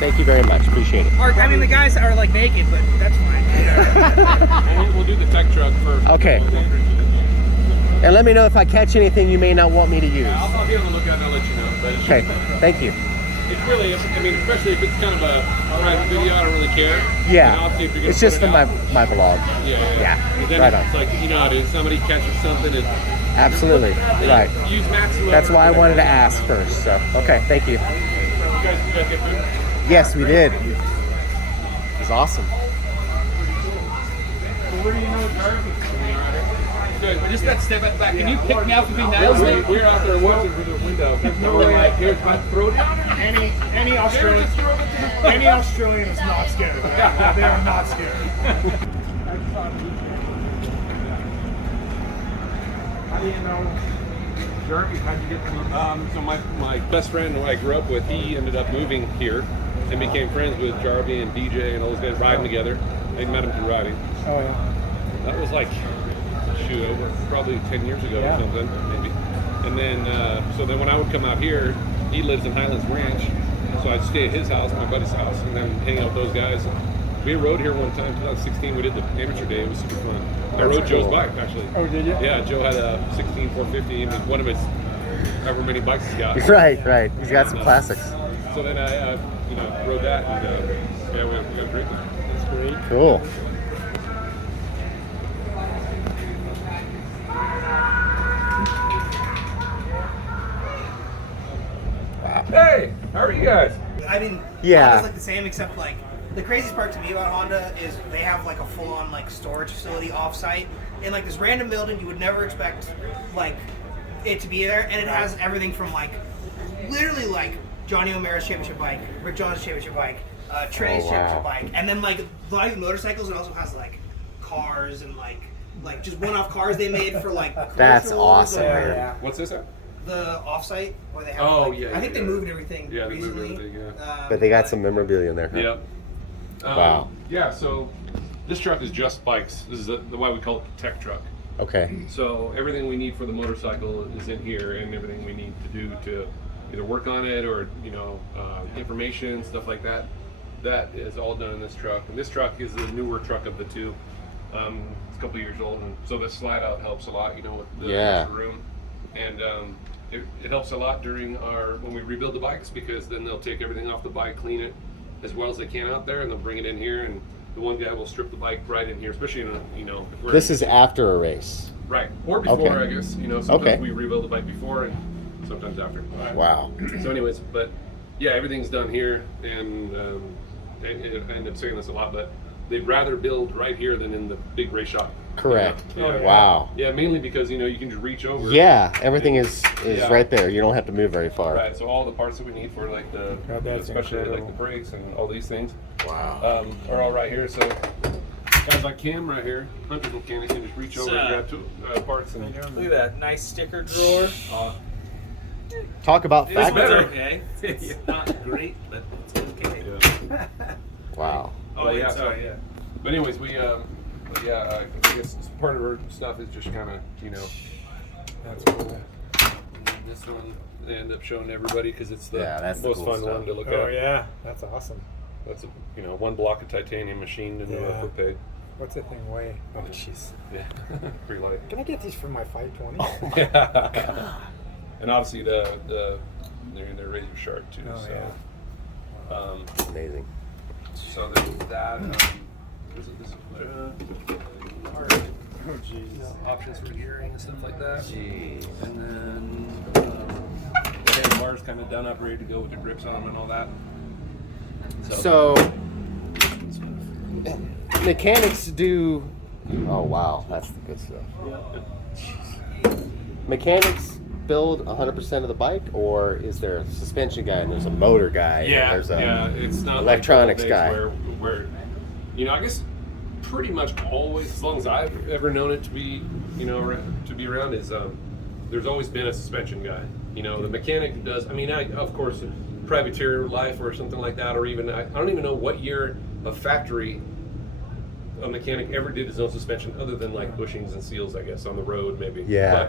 Thank you very much. Appreciate it. I mean, the guys are like naked, but that's fine. We'll do the tech truck first. Okay. And let me know if I catch anything you may not want me to use. Yeah, I'll be on the lookout and I'll let you know. But Okay. Thank you. It's really, I mean, especially if it's kind of a private video, I don't really care. Yeah. And obviously if you're gonna It's just put for it my out, vlog. Yeah. But then Right it's on. like, you know how it is. Somebody catches something and Absolutely. Right. use maximum. That's why I wanted to ask first. So, okay. Thank you. You guys get food? Yes, we did. It was awesome. Where do you know Jarvis? Good, but just that step back. Can you pick me up and be nice? We're out there watching through the window. There's no way. Like, here's my throat. Any Australian is not scared. They are not scared. How do you know Jeremy? How'd you get to know? So my best friend who I grew up with, he ended up moving here and became friends with Jarvie and DJ and all those guys riding together. They met him through riding. Oh yeah. That was like, shoot, over probably 10 years ago or something, maybe. And then, so then when I would come out here, he lives in Highlands Ranch, so I'd stay at his house, my buddy's house, and then hang out with those guys. We rode here one time, 2016, we did the amateur day, it was super fun. I rode Joe's bike, actually. Oh, did you? Yeah, Joe had a 16 450, and one of his, however many bikes he's got. Right. He's got some classics. So then I, rode that, and yeah, we got a great time. That's great. Cool. Hey, how are you guys? I mean, Yeah. Honda's like the same, except like the craziest part to me about Honda is they have like a full-on like storage facility off-site in like this random building you would never expect like it to be there, and it has everything from like literally like Johnny O'Mara's championship bike, Rick John's championship bike, Trey's championship bike, and then like not even motorcycles. It also has like cars and like just one-off cars they made for like That's commercials awesome, or- man. What's this at? The offsite where they have. Oh, like, yeah, I think yeah. they moved everything Yeah, they moved recently. everything, yeah. But they got some memorabilia in there. Huh? Yep. Wow. Yeah, so this truck is just bikes. This is the why we call it the tech truck. Okay. So everything we need for the motorcycle is in here, and everything we need to do to either work on it or information, stuff like that. That is all done in this truck. And this truck is the newer truck of the two. It's a couple years old, and so the slide out helps a lot, with the extra room. And it helps a lot during when we rebuild the bikes, because then they'll take everything off the bike, clean it as well as they can out there, and they'll bring it in here, and the one guy will strip the bike right in here, especially if we're This is after a race. right or before, Okay. I guess. Sometimes Okay. we rebuild the bike before and sometimes after. Wow. So anyways, but yeah, everything's done here, and I end up saying this a lot, but they'd rather build right here than in the big race shop. Correct. Yeah. Wow. Yeah, mainly because you can just reach over. Yeah, everything is Yeah. right there. You don't have to move very far. Right. So all the parts that we need for like especially like the brakes and all these things, Wow. are all right here. So guys like Cam right here, Hunter's mechanic, can just reach over and grab two parts and. Look at that nice sticker drawer. Talk about This one's factory. okay. It's not great, but it's okay. Yeah. Wow. Oh, yeah, sorry, yeah. But anyways, we I guess part of our stuff is just kind of That's cool. And this one they end up showing everybody because it's the that's the most cool fun stuff. one to look at. Oh yeah, that's awesome. That's one block of titanium machined into a foot peg. What's that thing weigh? Oh jeez. Yeah, pretty light. Can I get these for my 520? Yeah. And obviously they're razor sharp too. Oh, so yeah. Amazing. so there's that. This Oh jeez. options for gearing and stuff like that. Jeez. And then the handlebar's kind of done up, ready to go with the grips on them and all that. So, mechanics do. Oh wow, that's the good stuff. Mechanics build 100% of the bike, or is there a suspension guy and there's a motor guy? Yeah, and there's a it's not electronics like the guy. old days where I guess pretty much always, as long as I've ever known it to be, around, is there's always been a suspension guy. The mechanic does. I mean, of course, privateer life or something like that, or even I don't even know what year of factory a mechanic ever did his own suspension, other than like bushings and seals, I guess, on the road maybe. Yeah.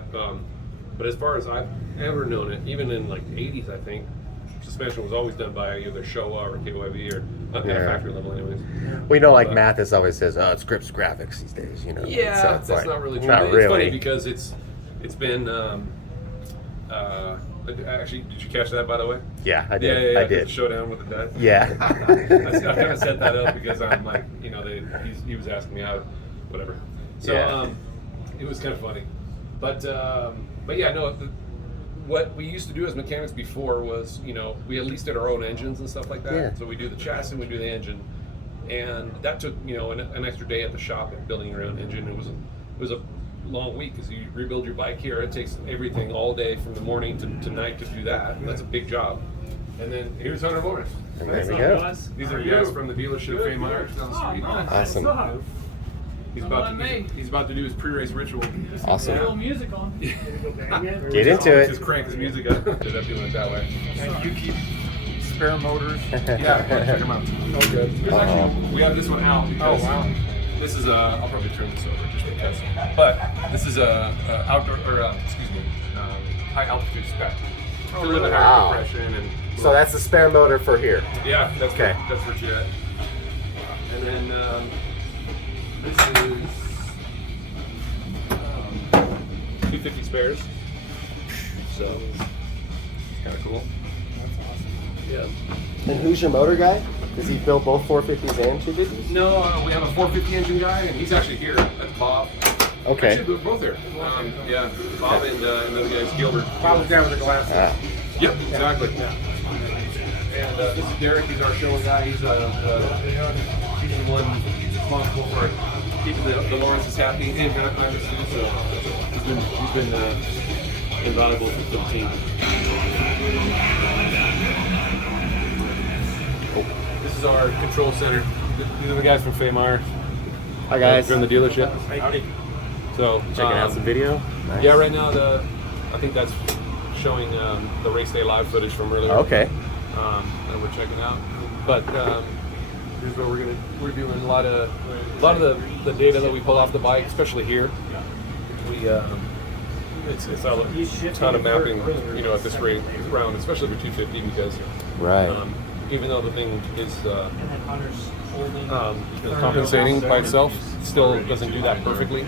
But as far as I've ever known it, even in like the 80s, I think, suspension was always done by either Showa or KYB or at Yeah. factory level, anyways. We know, like But- Mathis always says, "Oh, it's Grips graphics these days," you know. Yeah, So that's it's like, not really true. Not It's really. funny because it's been. Actually, did you catch that, by the way? Yeah, I did. Yeah, I the did. showdown with the dad. Yeah. I kind of set that up because I'm like, he was asking me how, whatever. So Yeah. it was kind of funny, but yeah, no. What we used to do as mechanics before was, we at least did our own engines and stuff like that. Yeah. So we do the chassis, we do the engine, and that took an extra day at the shop of building your own engine. It was a long week because you rebuild your bike here. It takes everything all day from the morning to night to do that. And that's a big job. And then here's Hunter Lawrence. And there we go. These are guys from the dealership, Fay Myers down the street. Awesome. He's about to do his pre-race ritual. Awesome. A little music on. Get into it. Just crank his music up. Because I'm feeling it that way. You keep spare motors. Yeah, check them out. Oh, good. There's actually, we have this one out because this is I'll probably turn this over just because. But this is a outdoor high altitude spec. Oh, A little bit Wow. higher compression and So that's the spare motor for here. yeah, that's Okay. that's for jet. And then this is 250 spares. So it's kind of cool. That's awesome. Yeah. And who's your motor guy? Does he build both 450s and 250s? No, we have a 450 engine guy, and he's actually here. That's Bob. Okay. Actually, they're both here. Yeah, Bob and another guy's Gilbert. Bob's down with the glasses. Ah. Yep, exactly. And this is Derek. He's our show guy. He's the one responsible for keeping the Lawrences happy and drivers too. So he's been invaluable for the team. This is our control center. These are the guys from Fay Myers. Hi guys. From the dealership. So Checking out some video. Nice. Yeah, right now I think that's showing the race day live footage from earlier. Okay. That we're checking out. But here's where we're doing a lot of the data that we pull off the bike, especially here. We it's a ton of mapping, at this rate round, especially for 250 because Right. even though the thing is compensating by itself, still doesn't do that perfectly,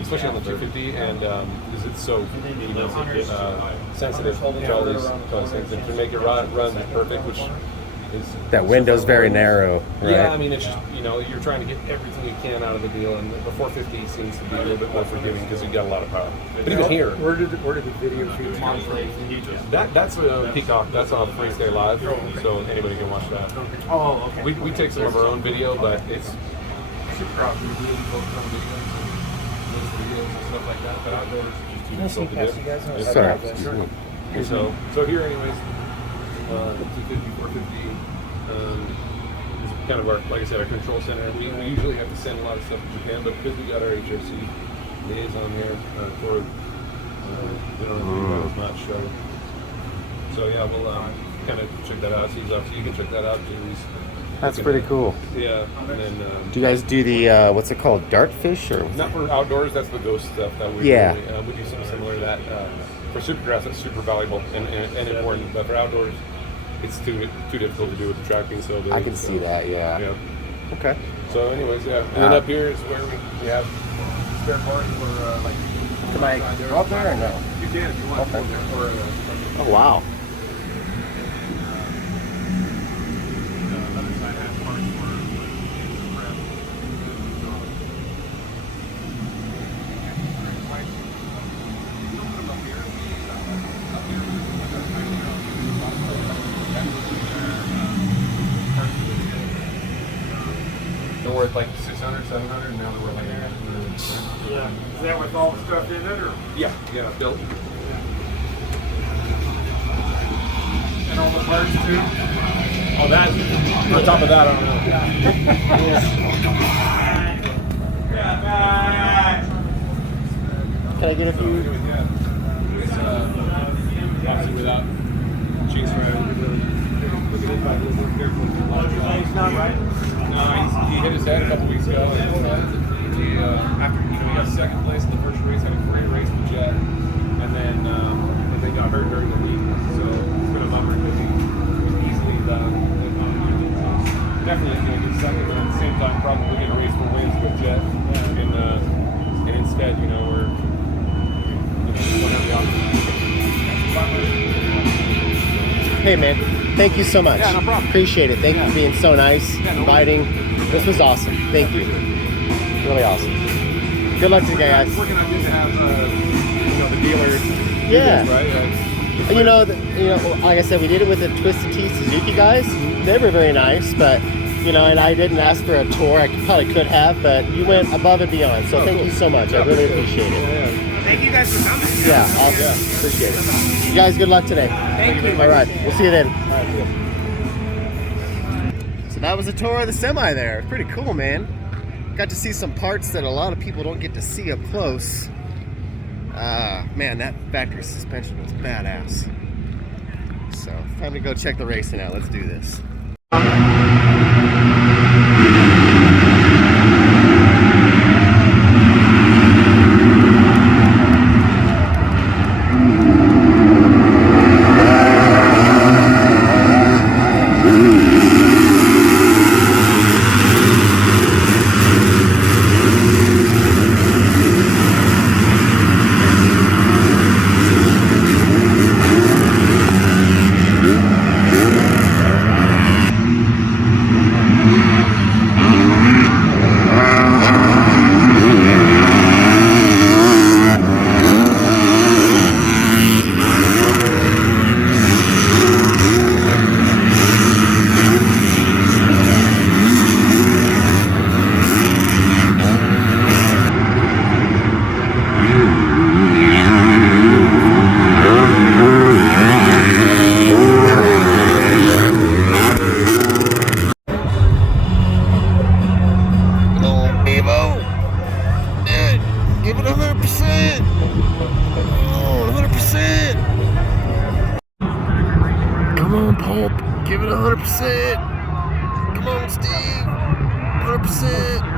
especially on the 250, and because it's so sensitive to all these things, and to make it run perfect, which is That window's very narrow. Right. yeah, I mean, it's just, you're trying to get everything you can out of the deal, and the 450 seems to be a little bit more forgiving because you got a lot of power. But even here, Where did the video shoot come from? that's a Peacock. That's on Race Day Live, so anybody can watch that. Oh, okay. We take some of our own video, but it's super often we do both our videos and stuff like that. But outdoors, it's just too difficult to do. It's all right. And so here, anyways, the 250, 450 is kind of our, like I said, our control center. We usually have to send a lot of stuff to Japan, but because we got our HRC liaison here, we don't have to do that as much. So yeah, we'll kind of check that out. So you can check that out too. That's pretty cool. Yeah, and then Do you guys do the what's it called, dartfish or? not for outdoors. That's the ghost stuff that we Yeah. do. We do something similar to that. For supercross, that's super valuable and important. But for outdoors, it's too difficult to do with the tracking. So I can see that. Yeah. Yeah. Okay. So, anyways, yeah. And then up here is where we have spare parts for like. Can I go up there or no? You can if you want. Okay. Or, Oh wow. other side has parts for. They're worth like 600, 700, and now they're worth like 800. Yeah. Is that with all the stuff in it, or? Yeah, built. And all the parts too? Oh, that, on top of that, I don't know. Can I get a few? It's obviously without cheese fry. Look at it by a little more careful. He's not right. No, he hit his head a couple weeks ago. And he after he got second place in the first race, had a great race with Jet, and then got hurt during the week. So it's been a bummer because he Hey, man. Thank you so much. Yeah, no problem. Appreciate it. Thank you for being so nice, Yeah, no inviting. This was awesome. Thank you. Really awesome. Good luck to you guys. Working on getting to have the dealers. do Yeah. this, right? And like I said, we did it with the Twisted Tea Suzuki guys. They were very nice, but and I didn't ask for a tour. I probably could have, but you went above and beyond. So thank you so much. I really appreciate it. Thank you guys for coming. Yeah, awesome. Appreciate it. You guys, good luck today. Thank you. All right, we'll see you then. So that was a tour of the semi there. Pretty cool, man. Got to see some parts that a lot of people don't get to see up close. Man, that factory suspension was badass. So, time to go check the racing out. Let's do this. Give it 100%. Oh, 100%. Come on, Pulp. Give it 100%. Come on, Steve. 100%.